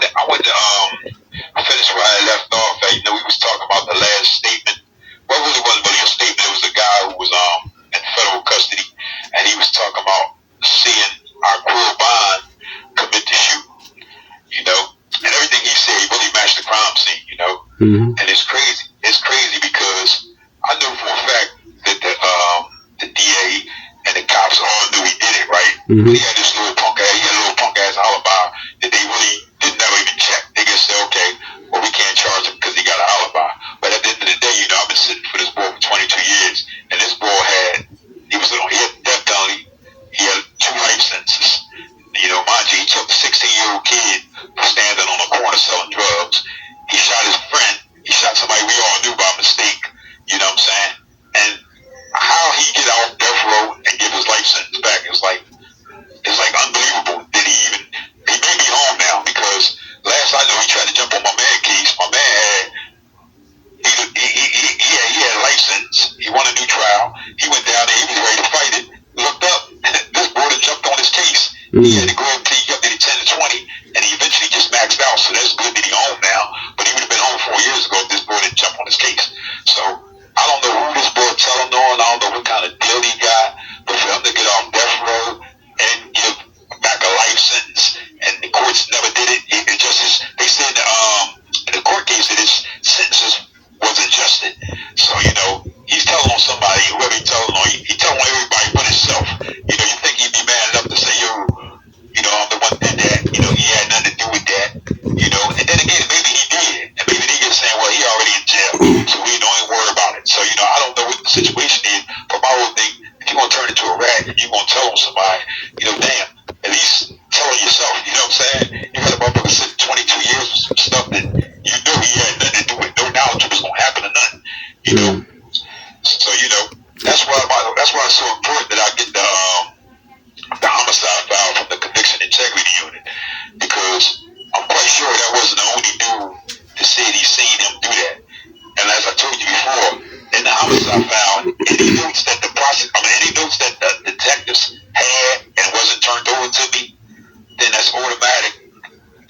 I finished where I left off. We was talking about the last statement. Well, it really wasn't really a statement. It was a guy who was in federal custody, and he was talking about seeing our Quill Bond commit the shooting. And everything he said, he really matched the crime scene. And it's crazy. It's crazy because I knew for a fact that the DA and the cops all knew he did it, right? But he had this little punk ass alibi that they really didn't never even check. They just said, okay, well, we can't charge him because he got an alibi. But at the end of the day, I've been sitting for this boy for 22 years, and this boy he had death penalty. He had 2 life sentences. Mind you, he took a 16-year-old kid for standing on a corner selling drugs. He shot his friend. He shot somebody we all knew by mistake. You know what I'm saying? And how he get out death row and get his life sentence back is like unbelievable. That he may be home now, because last I know he tried to jump on my man case. My man had a life sentence. He won a new trial. He went down there. He was ready to fight it. Looked up. This boy that jumped on his case. He had to go and plead guilty to 10 to 20, and he eventually just maxed out. So that's good that he's home now. But he would have been home 4 years ago if this boy didn't jump on his case. So I don't know who this boy telling on. I don't know what kind of deal he got. But for him to get off death row and give back a life sentence, and the courts never did it. It just is. They said in the court case that his sentences was adjusted. So he's telling on somebody. Whoever he's telling on, he telling on everybody but himself. You think he'd be mad enough to say, yo, I'm the one that did that. He had nothing to do with that. And then again, maybe he did, and maybe they get saying, well, he already in jail, so we don't even worry about it. So I don't know what the situation is. But my whole thing, if you're gonna turn it to a rag, if you're gonna tell on somebody, damn, at least tell on yourself. You know what I'm saying? You got a motherfucker sitting 22 years with some stuff that you knew he had nothing to do with, no knowledge it was gonna happen or nothing. So that's why it's so important that I get the homicide file from the conviction integrity unit, because I'm quite sure that wasn't the only dude that said he seen him do that. And as I told you before, in the homicide file, any notes that any notes that the detectives had and wasn't turned over to me, then that's automatic.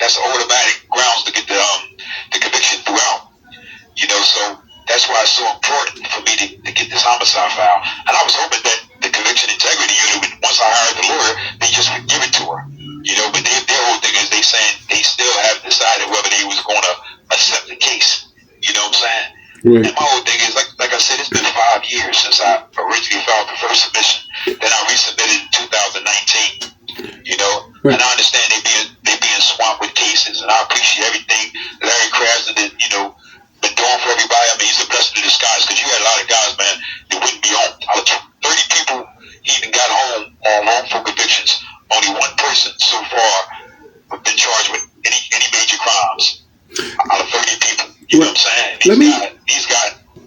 That's automatic grounds to get the conviction throughout. So that's why it's so important for me to get this homicide file. And I was hoping that the conviction integrity unit, once I hired the lawyer, they just would give it to her. But their whole thing is they saying they still haven't decided whether they was going to accept the case. You know what I'm saying? Right. And my whole thing is, like I said, it's been 5 years since I originally filed the first submission. Then I resubmitted in 2019. Right. And I understand they being swamped with cases, and I appreciate everything Larry Krasner did, been doing for everybody. I mean, he's a blessing in disguise, because you had a lot of guys, man, that wouldn't be home. Out of 30 people he even got home on wrongful convictions, only one person so far have been charged with any major crimes out of 30 people. You know what I'm saying?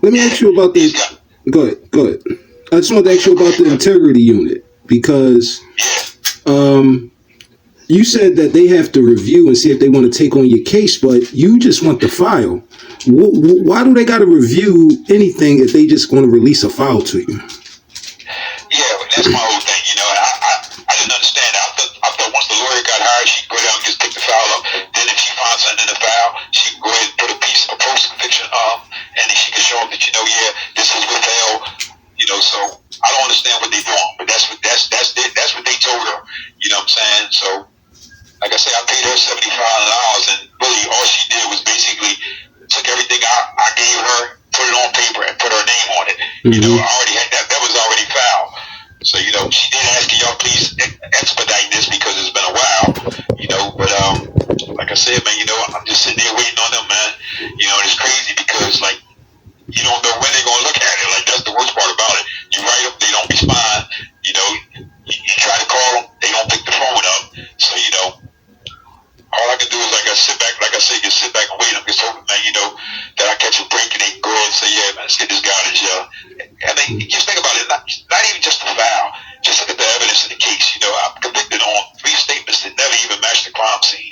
Let me ask you about the. Go ahead. I just want to ask you about the integrity unit, because you said that they have to review and see if they want to take on your case, but you just want the file. Why do they got to review anything if they just going to release a file to you? Yeah, that's my whole thing. I didn't understand that. I thought once the lawyer got hired, she'd go down and just pick the file up. Then if she finds something in the file, she could go ahead and put a post-conviction and then she could show them that, this is withheld. So I don't understand what they're doing, but that's what they told her. You know what I'm saying? So, like I said, I paid her $75, and really all she did was basically took everything I gave her, put it on paper, and put her name on it. I already had that. That was already filed. So, she did ask, can y'all please expedite this, because it's been a while, but like I said, man, I'm just sitting there waiting on them, man. It's crazy because, like, you don't know when they're going to look at it. Like, that's the worst part about it. You write them, they don't respond. You try to call them, they don't pick the phone up. So, all I can do is, sit back and wait. I'm just hoping, man, that I catch a break and they can go ahead and say, yeah, man, let's get this guy out of jail. I mean, just think about it, not even just the file, just look at the evidence in the case. I'm convicted on 3 statements that never even matched the crime scene.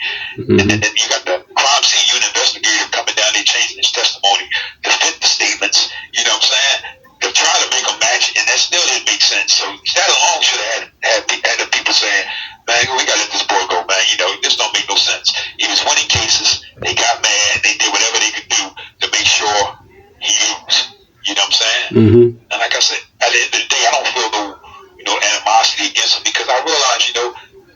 And then you got the crime scene unit investigator coming down there changing his testimony to fit the statements. You know what I'm saying? They're trying to make them match, and that still didn't make sense. So that alone should have had the people saying, man, we got to let this boy go, man. This don't make no sense. He was winning cases. They got mad. They did whatever they could do to make sure he lose. You know what I'm saying? Mm-hmm. And like I said, at the end of the day, I don't feel no, animosity against him because I realize,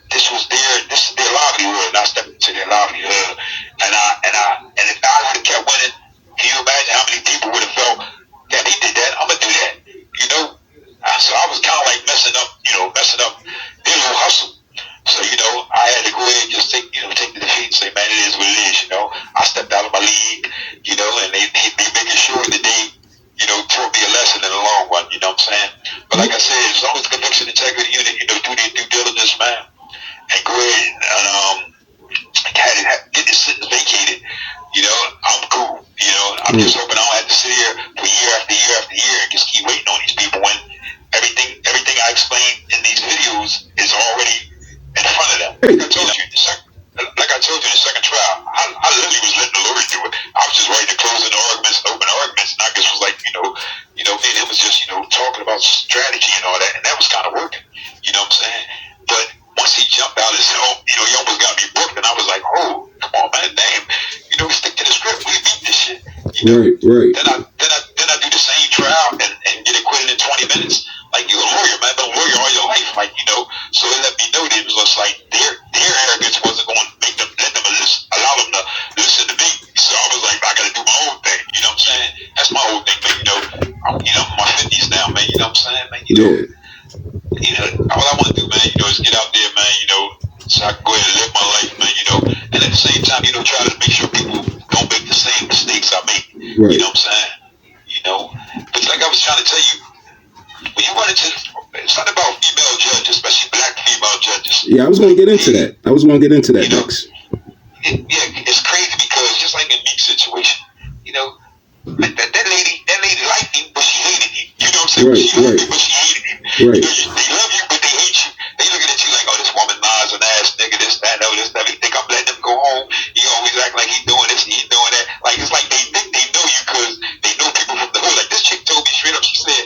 this is their livelihood, and I stepped into their livelihood. And if I would have kept winning, can you imagine how many people would have felt, yeah, they did that, I'm gonna do that. So I was kind of like messing up their little hustle. So, I had to go ahead and just take the defeat and say, man, it is what it is, I stepped out of my league, and they making sure that they, taught me a lesson in the long run, you know what I'm saying? But like I said, as long as conviction integrity unit, do their due diligence, man, and go ahead and get this sentence vacated, I'm cool, I'm just hoping I don't have to sit here for year after year after year and just keep waiting on these people when everything I explained in these videos is already in front of them. Like I told you in the second trial, I literally was letting the lawyer do it. I was just writing the closing arguments, open arguments, and I just was like, me and him was just, talking about strategy and all that, and that was kind of working. You know what I'm saying? But once he jumped out and said, he almost got me booked, and I was like, oh, come on, man, damn. Stick to the script. We beat this shit. Right. Then I do the same trial and get acquitted in 20 minutes. Like, you're a lawyer, man. Been a lawyer all your life, So it let me know that it was just like their arrogance wasn't going to allow them to listen to me. So I was like, I got to do my own thing. You know what I'm saying? That's my whole thing, man. I'm in my 50s now, man. You know what I'm saying, man? All I want to do, man, is get out there, man. So I can go ahead and live my life, man. And at the same time, try to make sure people don't make the same mistakes I make. Right. You know what I'm saying? But like I was trying to tell you, when you run into, it's not about female judges, especially black female judges. Yeah, I was going to get into that. Next. It's crazy because just like in Meek's situation, that lady liked him, but she hated him. You know what I'm saying? Right, she loved him, but she hated him. Right. They love you, but they hate you. They looking at you like, oh, this woman lies an ass nigga, this, that, no, this, that. They think I'm letting him go home. He always act like he's doing this and he's doing that. Like, it's like they think they know you because they know people from the hood. Like, this chick told me straight up, she said,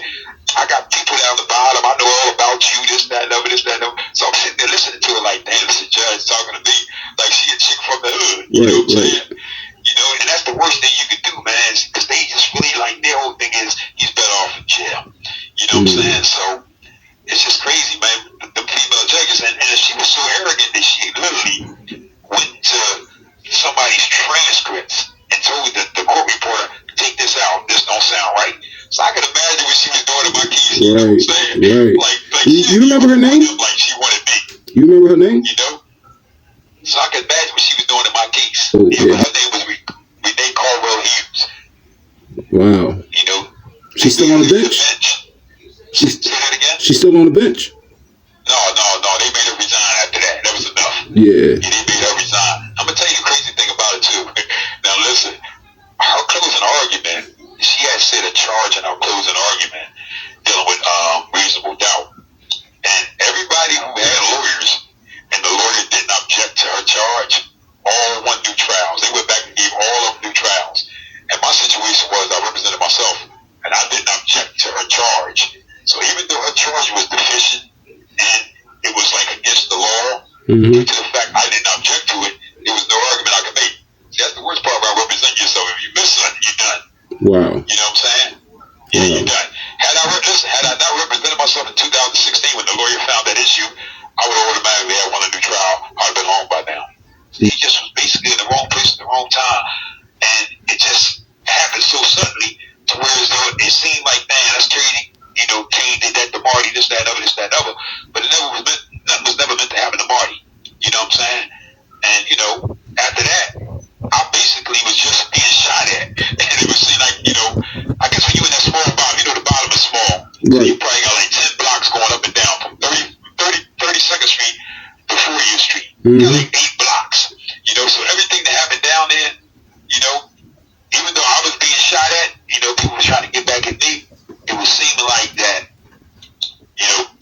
I got people down the bottom, I know all about you, this, that, no, this, that, no. So I'm sitting there listening to her like, damn, this is a judge talking to me like she a chick from the hood. You know what I'm saying? And that's the worst thing you could do, man, because they just really, like, their whole thing is he's better off in jail. You know what I'm saying? So it's just crazy, man. The female judges, and she was so arrogant that she literally went to somebody's transcripts and told the court reporter, take this out, this don't sound right. So I could imagine what she was doing to my kids. You know what I'm saying? Right. Like you remember her name? Like she wanted me. You remember her name? So I could imagine what she was doing in my case. Oh, yeah. Her name was Renee Caldwell Hughes. Wow. She's still on the bench? Say that again? She's still on the bench? No. They made her resign after that. That was enough. Yeah. They made her resign. I'm going to tell you the crazy thing about it, too. Now, listen. Her closing argument, she had said a charge in her closing argument dealing with reasonable doubt. And everybody who had lawyers, and the lawyer didn't object to her charge, all won new trials. They went back and gave all of them new trials. And my situation was I represented myself, and I didn't object to her charge. So even though her charge was deficient and it was like against the law, due to the fact I didn't object to it, there was no argument I could make. See, that's the worst part about representing yourself. If you miss something, you're done. Wow. You know what I'm saying? Yeah, you're done. Had I not represented myself in 2016 when the lawyer found that issue, I would have automatically had won a new trial. I'd have been home by now. He just was basically in the wrong place at the wrong time, and it just happened so suddenly to where as though it seemed like, man, that's crazy. Kane did that to Marty, this, that, other, this, that, other. But nothing was never meant to happen to Marty. You know what I'm saying? And after that, I basically was just being shot at, and it was like, I guess when you're in that small bottom, the bottom is small. Right. So you probably got like 10 blocks going up and down from 32nd Street to 40th Street. You got like 8 blocks. So everything that happened down there, even though I was being shot at, people were trying to get back at me. It was seeming like that,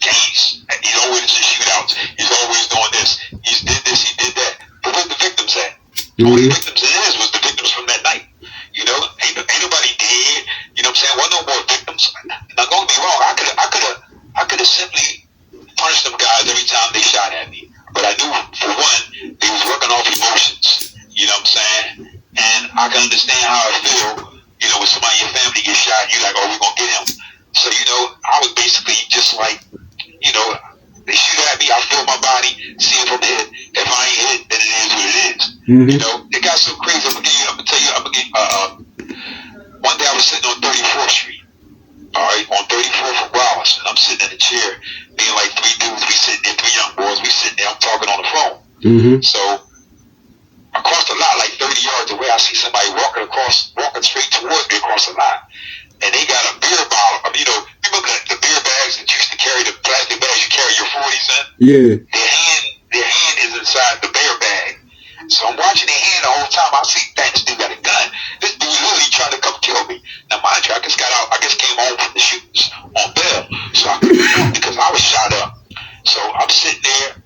Kane's, he's always in shootouts. He's always doing this. He did this, he did that. But where's the victims at? Only victims it is was the victims from that night. Ain't nobody dead. You know what I'm saying? Wasn't no more victims. Now don't get me wrong, I could have simply punished them guys every time they shot at me. But I knew, for one, they was working off emotion. You know, it got so crazy. I'm gonna tell you, one day I was sitting on 34th Street, all right, on 34th and Wallace, and I'm sitting in a chair, me and like three dudes, we sitting there, three young boys, we sitting there, I'm talking on the phone. So, across the lot, like 30 yards away, I see somebody walking straight towards me across the lot. And they got a beer bottle, you know, remember the beer bags that you used to carry, the plastic bags you carry your 40s in? Yeah. Their hand is inside the beer bag. So I'm watching their hand the whole time. I see, dang, this dude got a gun. This dude literally trying to come kill me. Now, mind you, I just came home from the shootings on bail. So I couldn't move because I was shot up. So I'm sitting there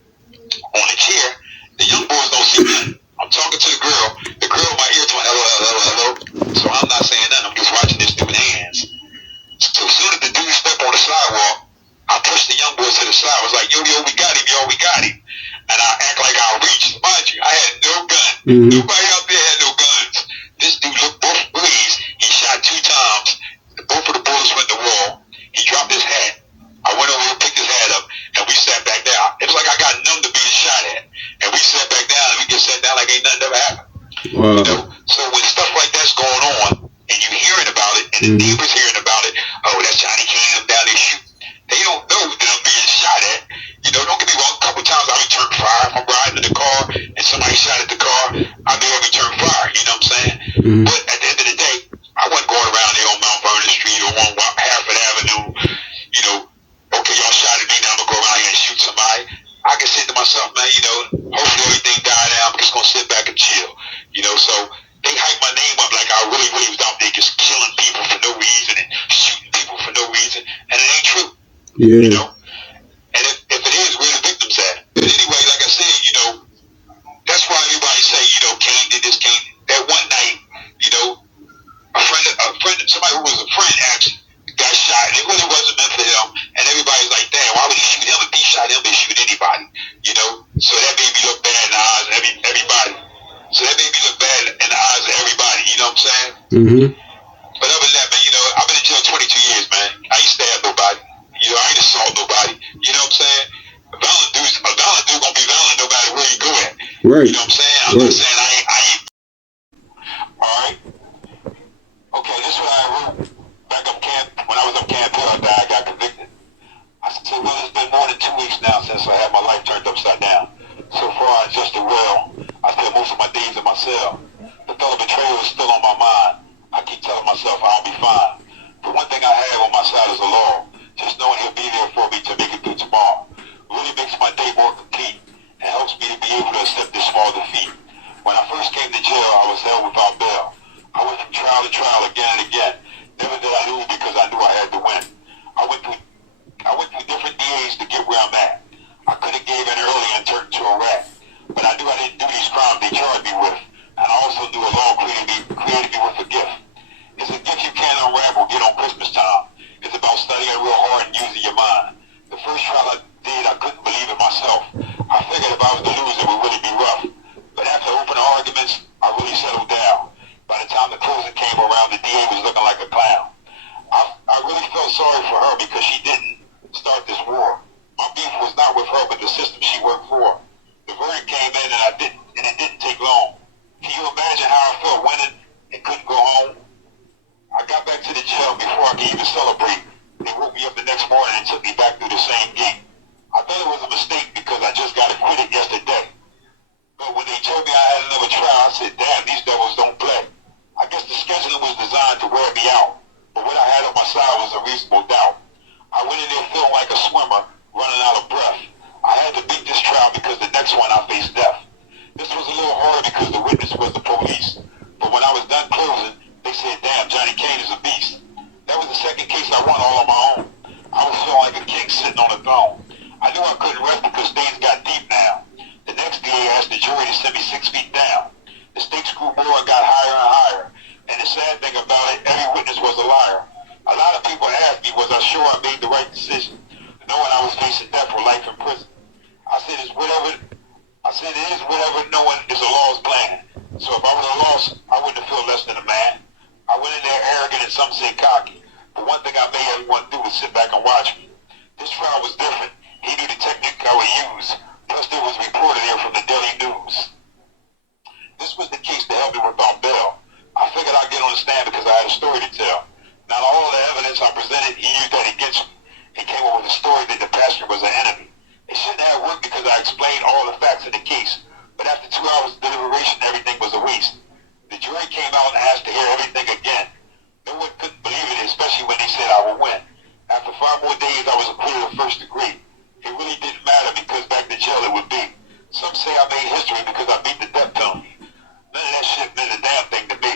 on a chair. The young boys don't see nothing. I'm talking to the girl. The girl in my ear told me, hello, hello, hello. So I'm not saying nothing. I'm just watching this dude's hands. So as soon as the dude stepped on the sidewalk, I pushed the young boys to the side. I was like, yo, we got him, yo, we got him. And I act like I reached. Mind you, I had no gun. Nobody out there had no guns. This dude looked both ways. He shot 2 times. Both of the bullets went in the wall. He dropped his hat. I went over and picked his hat up, and we sat back down. It was like I got numb to being shot at. And we sat back down, and we just sat down like ain't nothing ever happened. Wow. You know? So when stuff like that's going on, and you hearing about it, and the neighbors hearing about it, oh, that's Johnny Kane down there shooting. They don't know that I'm being shot at. You know, don't get me wrong, a couple times I return fire. If I'm riding in the car and somebody shot at the car, I may return fire, you know what I'm saying? But at the end of the day, I wasn't going around there on Mount Vernon Street or on Hartford Avenue, you know, okay, y'all shot at me, now I'm going to go around here and shoot somebody. I can say to myself, man, you know, hopefully everything died out. I'm just going to sit back and chill, you know, so they hype my name up like I really was out there just killing people for no reason and shooting people for no reason, and it ain't true. Yeah. You know? And if it is, where the victims at? But anyway, like I said, you know, that's why everybody say, you know, Kane did this, Kane. That one night, you know, a friend, somebody who was a friend actually got shot. And it really wasn't meant for him. And everybody's like, damn, why would he shoot him? If he shot him, they shoot anybody. You know? So that made me look bad in the eyes of everybody. So that made me look bad in the eyes of everybody. You know what I'm saying? But other than that, man, you know, I've been in jail 22 years, man. I ain't stab nobody. You know, I ain't assault nobody. You know what I'm saying? A violent dude gonna be violent no matter where you go at. Right. You know what I'm saying? I'm not saying I ain't. Alright? Okay, this is what I wrote back up camp. When I was up Camp Hill, I got convicted. I said, well, it's been more than 2 weeks now since I had my life turned upside down. So far, I adjusted well. I spent most of my days in my cell. The thought of betrayal is still on my mind. I keep telling myself I'll be fine. The one thing I have on my side is the law. Just knowing he'll be there for me to make it through tomorrow really makes my day more complete and helps me to be able to accept this small defeat. When I first came to jail, I was held without bail. I went from trial to trial again and again. Never did I lose because I knew I had to win. I went through different DAs to get where I'm at. I could have gave in early and turned into a rat, but I knew I didn't do these crimes they charged me with, and I also knew a law created me with a gift. It's a gift you can't unravel, get on Christmas time. It's about studying real hard and using your mind. The first trial I did, I couldn't believe it myself. I figured if I was to lose, it would really be rough. But after open arguments, I really settled down. By the time the closing came around, the DA was looking like a clown. I really felt sorry for her because she didn't start this war. My beef was not with her, but the system she worked for. The verdict came in and it didn't take long. Can you imagine how I felt winning and couldn't go home? I got back to the jail before I could even celebrate. They woke me up the next morning and took me back through the same gate. I thought it was a mistake because I just got acquitted yesterday. But when they told me I had another trial, I said, damn, these devils don't play. I guess the scheduling was designed to wear me out. But what I had on my side was a reasonable doubt. I went in there feeling like a swimmer, running out of breath. I had to beat this trial because the next one I faced death. This was a little hard because the witness was the police. But when I was done closing, they said, damn, Johnny Kane is a beast. That was the second case I won all on my own. I was feeling like a king sitting on a throne. I knew I couldn't rest because things got deep now. The next DA asked the jury to send me 6 feet down. The stakes grew more and got higher and higher. And the sad thing about it, every witness was a liar. A lot of people asked me, was I sure I made the right decision, knowing I was facing death or life in prison. I said, it is whatever knowing is a law's plan. So if I would have lost, I wouldn't have felt less than a man. I went in there arrogant and some say cocky. But one thing I made everyone do was sit back and watch me. This trial was different. He knew the technique I would use. Plus there was reported here from the Daily News. incarceration, everything was a waste. The jury came out and asked to hear everything again. No one couldn't believe it, especially when they said I would win. After 5 more days, I was acquitted of first degree. It really didn't matter because back to jail it would be. Some say I made history because I beat the death penalty. None of that shit meant a damn thing to me.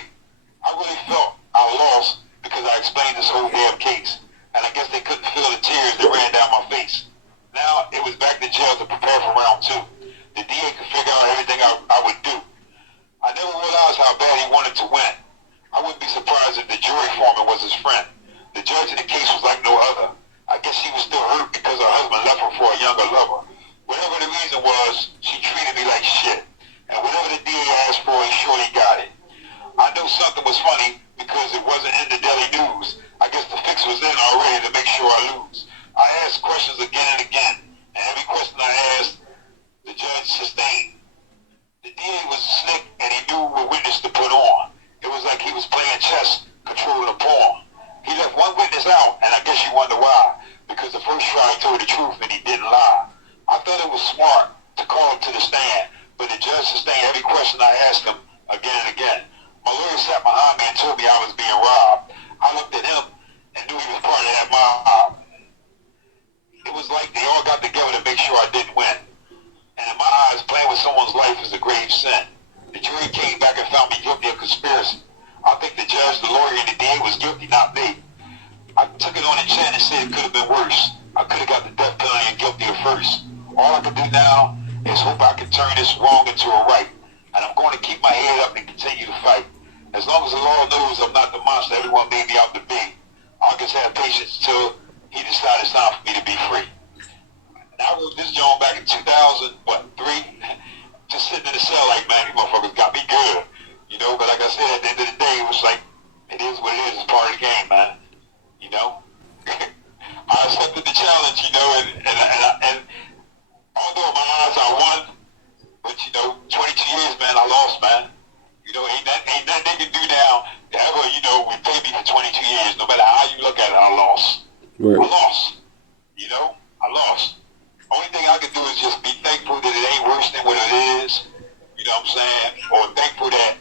I really felt I lost because I explained this whole damn case. And I guess they couldn't feel the tears that ran down my face. Now it was back to jail to prepare for round 2. The DA could figure out everything I would do. I never realized how bad he wanted to win. I wouldn't be surprised if the jury foreman was his friend. The judge in the case was like no other. I guess she was still hurt because her husband left her for a younger lover. Whatever the reason was, she treated me like shit. And whatever the DA asked for, he surely got it. I knew something was funny because it wasn't in the daily news. I guess the fix was in already to make sure I lose. I asked questions again and again, and every question I asked, the judge sustained. The DA was slick and he knew what witness to put on. It was like he was playing chess, controlling a pawn. He left one witness out, and I guess you wonder why. Because the first trial he told the truth and he didn't lie. I thought it was smart to call him to the stand, but the judge sustained every question I asked him again and again. My lawyer sat behind me and told me I was being robbed. I looked at him and knew he was part of that mob. It was like they all got together to make sure I didn't win. And in my eyes, playing with someone's life is a grave sin. The jury came back and found me guilty of conspiracy. I think the judge, the lawyer, and the DA was guilty, not me. I took it on the chin and said it could have been worse. I could have got the death penalty and guilty at first. All I can do now is hope I can turn this wrong into a right. And I'm going to keep my head up and continue to fight. As long as the law knows I'm not the monster everyone made me out to be, I'll just have patience till he decides it's time for me to be free. And I wrote this joint back in 2003, just sitting in the cell like, man, you motherfuckers got me good. You know, but like I said, at the end of the day, it was like, it is what it is. It's part of the game, man. You know? I accepted the challenge, you know, and although my odds are won, but, you know, 22 years, man, I lost, man. You know, ain't nothing they can do now to ever, you know, repay me for 22 years. No matter how you look at it, I lost. Right. I lost. You know? I lost. Only thing I can do is just be thankful that it ain't worse than what it is. You know what I'm saying? Or thankful that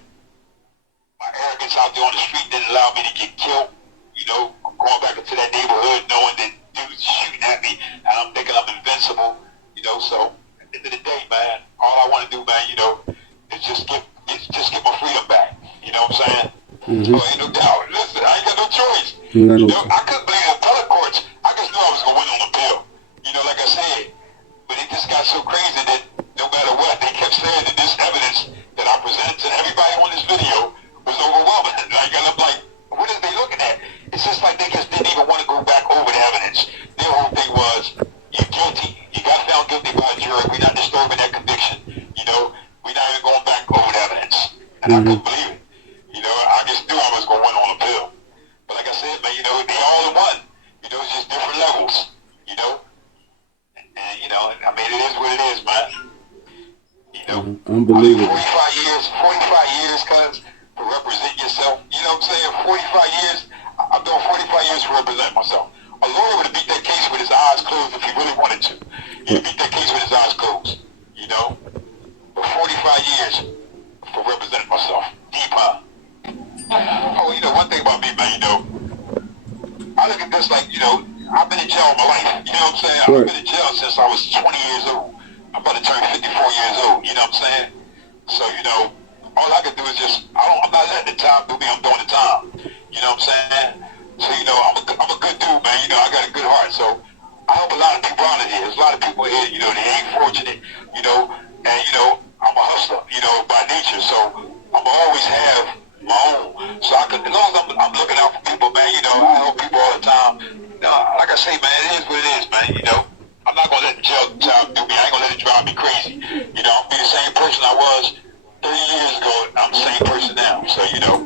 my arrogance out there on the street didn't allow me to get killed. You know, going back into that neighborhood, knowing that dudes shooting at me, and I'm thinking I'm invincible. You know, so at the end of the day, man, all I want to do, man, you know, is just get my freedom back. You know what I'm saying? Mm-hmm. So ain't no doubt. Listen, I ain't got no choice. You know, I couldn't blame the appellate courts. I just knew I was gonna win on appeal. You know, like I said, but it just got so crazy that no matter what, they kept saying that this evidence that I presented to everybody on this video was overwhelming. Like, and I'm like, what are they looking at? It's just like they just didn't even want to go back over the evidence. Their whole thing was, you're guilty. You got found guilty by a jury. We're not disturbing that conviction. You know, we're not even going back over the evidence. And I couldn't believe it. You know, I just knew I was going to win on appeal. But like I said, man, you know, they all in one. You know, it's just different levels. You know? And, you know, I mean, it is what it is, man. You know? Unbelievable. 45 years, cuz, to represent yourself. You know what I'm saying? 45 years. I'm doing 45 years to represent myself. A lawyer would have beat that case with his eyes closed if he really wanted to. He'd beat that case with his eyes closed. You know? For 45 years for representing myself. Deep, huh? Oh, you know, one thing about me, man, you know, I look at this like, you know, I've been in jail all my life. You know what I'm saying? Right. I've been in jail since I was 20 years old. I'm about to turn 54 years old. You know what I'm saying? So, you know, all I can do is just, I'm not letting the time do me. I'm doing the time. You know what I'm saying? So, you know, I'm a good dude, man. You know, I got a good heart. So, I help a lot of people out of here. There's a lot of people here, you know, they ain't fortunate, you know, and, you know, I'm a hustler, you know, by nature. So, I'm going to always have my own. So, as long as I'm looking out for people, man, you know, I help people all the time. You know, like I say, man, it is what it is, man, you know. I'm not going to let the jail time do me. I ain't going to let it drive me crazy. You know, I'm be the same person I was 30 years ago. I'm the same person now. So, you know.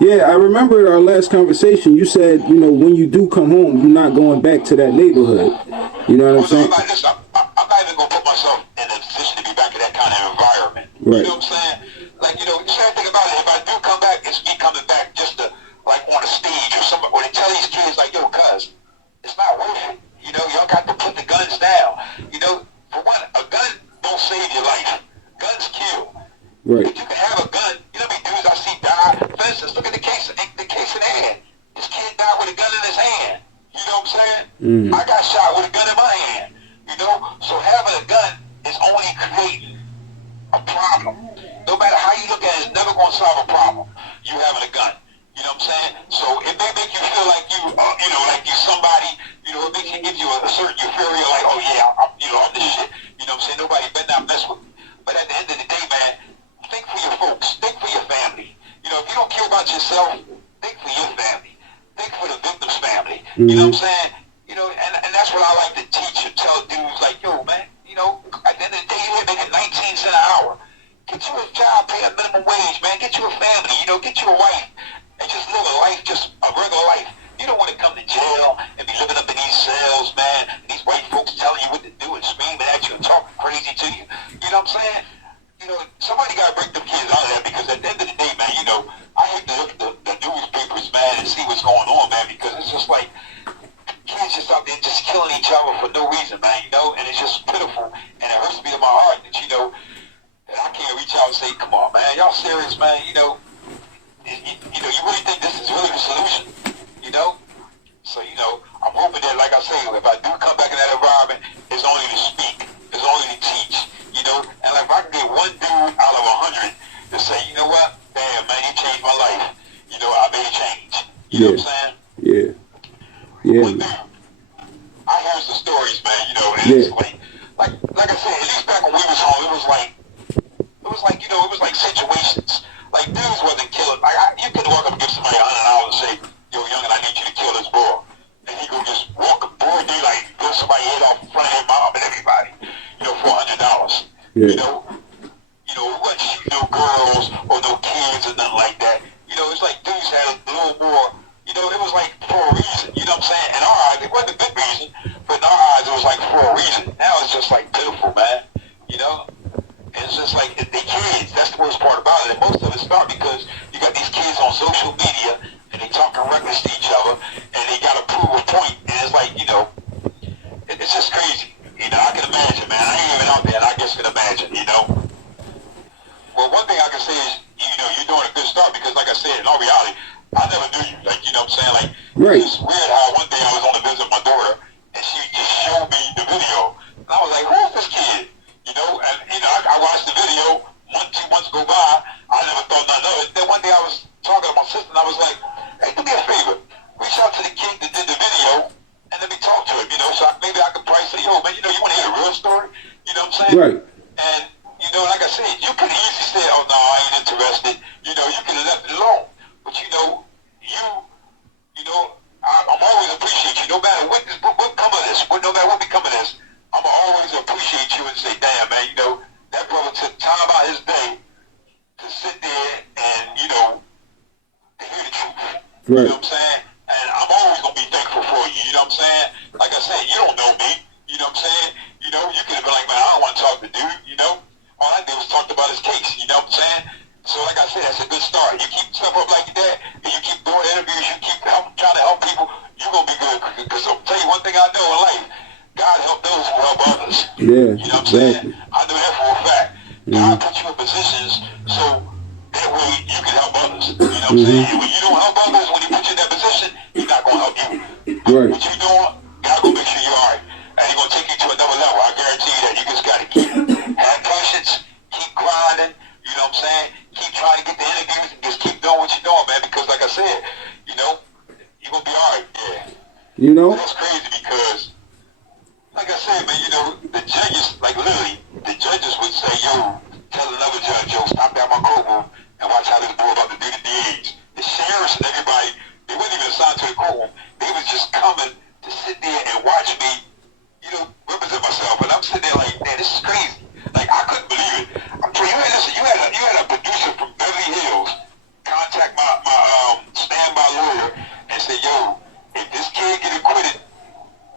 Yeah, I remember our last conversation. You said, you know, when you do come home, you're not going back to that neighborhood. You know what I'm saying? Like this, I'm not even going to put myself in a position to be back in that kind of environment. Right. You know what I'm saying? Like, you know, the sad thing about it, if I do come back, it's me coming back just to, like, on a stage or somebody, or they tell these kids, like, yo, cuz, it's not worth it. You know, y'all got to put the guns down. You know, for one, a gun don't save your life. Guns kill. Right. But you can have a gun. You know how many dudes I see die? For instance, look at the case in hand. This kid died with a gun in his hand. You know what I'm saying? I got shot with a gun in my hand. You know? So having a gun is only creating a problem. No matter how you look at it, it's never going to solve a problem. You having a gun. You know what I'm saying? So it may make you feel like like you somebody, it makes you give you a certain euphoria, like, oh yeah, I'm this shit. You know what I'm saying? Nobody better not mess with me. But at the end of the day, man, think for your folks. Think for your family. If you don't care about yourself, think for your family. Think for the victim's family. You know what I'm saying? And that's what I like to teach and tell dudes, like, yo, man, at the end of the day, you're making 19 cents an hour. Get you a job, pay a minimum wage, man. Get you a family, get you a wife. And just live a life, just a regular life. You don't want to come to jail and be living up in these cells, man. And these white folks telling you what to do and screaming at you and talking crazy to you. You know what I'm saying? Somebody got to break them kids out of there, because at the end of the day, man, I hate to look at the newspapers, man, and see what's going on, man, because it's just like kids just out there just killing each other for no reason, man, and it's just pitiful, and it hurts me in my heart that, that I can't reach out and say, come on, man, y'all serious, man, you really think this is really the solution, So, I'm hoping that, like I say, if I do come back in that environment, it's only to speak, it's only to teach, and like if I can get one dude out of 100 to say, you know what, damn, man, you changed my life, I made a change, you know what I'm saying? Yeah. Yeah. One dude, I heard some stories, man, and it's like I said, at least back when we was home, it was like situations. Like, dudes wasn't killing. Like, you could walk up and give somebody $100 and say, yo, youngin', I need you to kill this boy. And he go just walk up, broad daylight, blow somebody's head off in front of their mom and everybody, for $100. Yeah. We wasn't shooting no girls or no kids or nothing like that. It's like dudes had a little more, it was like for a reason, you know what I'm saying? In our eyes, it wasn't a good reason, but in our eyes, it was like for a reason. Now it's just like pitiful, man, And it's just like, they kids, that's the worst part about it. And most of it starts because you got these kids on social media, and they talking reckless to each other, and they got to prove a point, and it's like, it's just crazy. I can imagine, man. I ain't even out there, and I just can imagine, Well, one thing I can say is, you're doing a good start, because like I said, in all reality, I never knew you, like, you know what I'm saying? Like, right. It's weird how one day I was on a visit with my daughter, and she just showed me the video, and I was like, who is this kid? I watched the video, 2 months go by, I never thought nothing of it. Then one day I was talking to my sister, and I was like, hey, do me a favor, reach out to the kid that did the video, and let me talk to him, so maybe I could probably say, yo, man, you want to hear a real story? You know what I'm saying? Right. And, like I said, you could easily say, oh, no, I ain't interested. You could have left it alone. But, I'm always appreciate you, no matter what come of this, no matter what become of this, I'm always appreciate you and say, damn, man, that brother took time out his day to sit there and, to hear the truth. Right. You know what I'm saying? And I'm always going to be thankful for you, you know what I'm saying? Like I said, you don't know me, you know what I'm saying? You could have been like, man, I don't want to talk to dude, All I did was talk about his case, you know what I'm saying? So like I said, that's a good start. You keep stuff up like that, and you keep doing interviews, you keep trying to help people, you're going to be good. Because I'll tell you one thing I know in life, God help those who help others. Yeah, you know what I'm saying? I know that for a fact. God put you in positions so that way you can help others. You know what I'm saying? And when you don't help others, when he puts you in that position, he's not going to help you. Right. What you doing, God going to make sure you're all right. And he's going to take you to another level. I guarantee you that. You just got to have patience, keep grinding, you know what I'm saying? Keep trying to get the interviews and just keep doing what you're doing, man, because like I said, you're going to be all right, yeah. That's crazy because, like I said, man, the judges, like literally, the judges would say, yo, tell another judge, yo, stop down my courtroom and watch how this boy about to do the DAs. The sheriffs and everybody, they weren't even assigned to the courtroom. They was just coming to sit there and watch me, represent myself. And I'm sitting there like, man, this is crazy. Like, I couldn't believe it. I'm telling you, listen, you had a producer from Beverly Hills contact my standby lawyer and say, yo, if this kid get acquitted,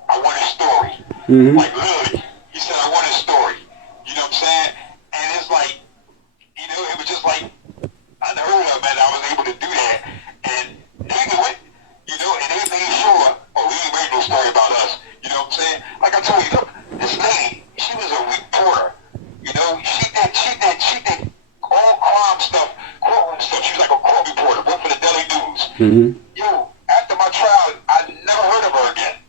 I want his story. Like, literally, he said, I want his story. You know what I'm saying? And it's like, it was just like, unheard of, man, I was able to do that. And they knew it, and they made sure, oh, he ain't made no story about us. You know what I'm saying? Like I told you, look, this lady, she was a reporter. She did all Yo, after my trial, I never heard of her again.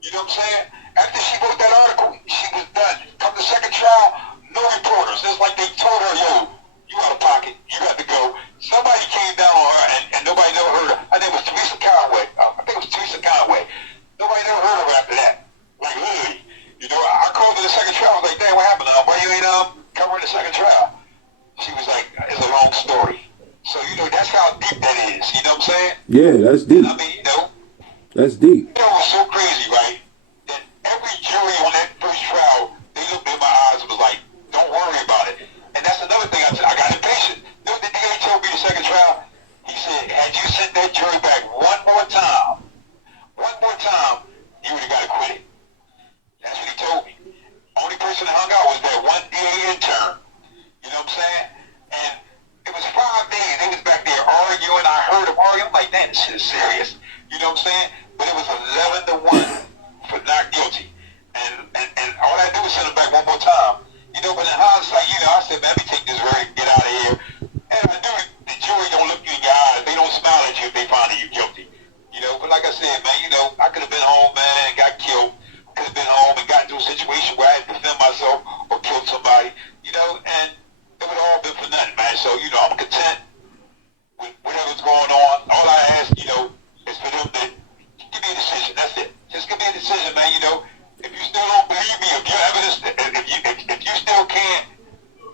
You know what I'm saying? After she wrote that article, she was done. Come the second trial, no reporters. It's like they told her, yo, you out of pocket. You got to go. Somebody came down on her, and nobody never heard of her. I think it was Teresa Conway. I think it was Teresa Conway. Nobody never heard of her after that. Like, literally. You know, I called her the second trial. I was like, dang, what happened to her? Why you ain't covering the second trial? She was like, it's a long story. So, you know, that's how deep that is. You know what I'm saying? Yeah, that's deep. I mean, you know. That's deep. You know, it was so crazy, right? That every jury on that first trial, they looked in my eyes and was like, don't worry about it. And that's another thing I got impatient. You know what the DA told me the second trial? He said, had you sent that jury back one more time, you would have got acquitted. That's what he told me. Only person that hung out was that one DA intern. You know what I'm saying? And it was 5 days. They was back there arguing. I heard them arguing. I'm like, damn, this shit is serious. You know what I'm saying? But it was 11-1 for not guilty. And all I had to do was send them back one more time. You know, but in hindsight, you know, I said, man, let me take this verdict, get out of here. And I knew the jury don't look you in your eyes. They don't smile at you if they find you guilty. You know, but like I said, man, you know, I could have been home, man, and got killed. Could have been home and got into a situation where I had to defend myself or killed somebody. You know, and it would have all been for nothing, man. So, you know, I'm content with whatever's going on. All I ask, you know, is for them to give me a decision. That's it. Just give me a decision, man. You know, if you still don't believe me, if your evidence, if you still can't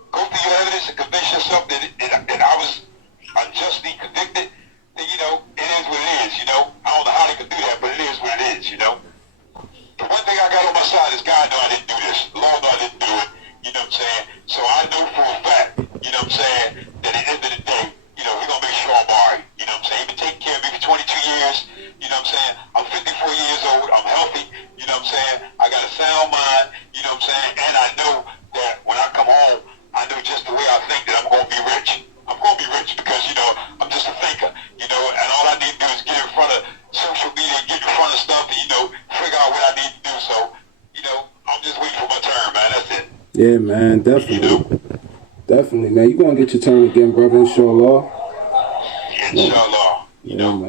go through your evidence and convince yourself that I was unjustly convicted, then, you know, it is what it is, you know. I don't know how they can do that, but it is what it is, you know. The one thing I got on my side is God know I didn't do this. The Lord know I didn't do it, you know what I'm saying? So I know for a fact, you know what I'm saying, that at the end of the day, you know, he's going to make sure I'm all right, you know what I'm saying? He's been taking care of me for 22 years, you know what I'm saying? I'm 54 years old, I'm healthy, you know what I'm saying? I got a sound mind, you know what I'm saying? And I know that when I come home, I know just the way I think that I'm going to be rich. I'm going to be rich because, you know, I'm just a thinker, you know, and all I need to do is get in front of social media, get in front of stuff, and, you know, figure out what I need to do. So, you know, I'm just waiting for my turn, man. That's it. Yeah, man, definitely. You know? Definitely, man. You're going to get your turn again, brother, inshallah. Inshallah. You know? Man.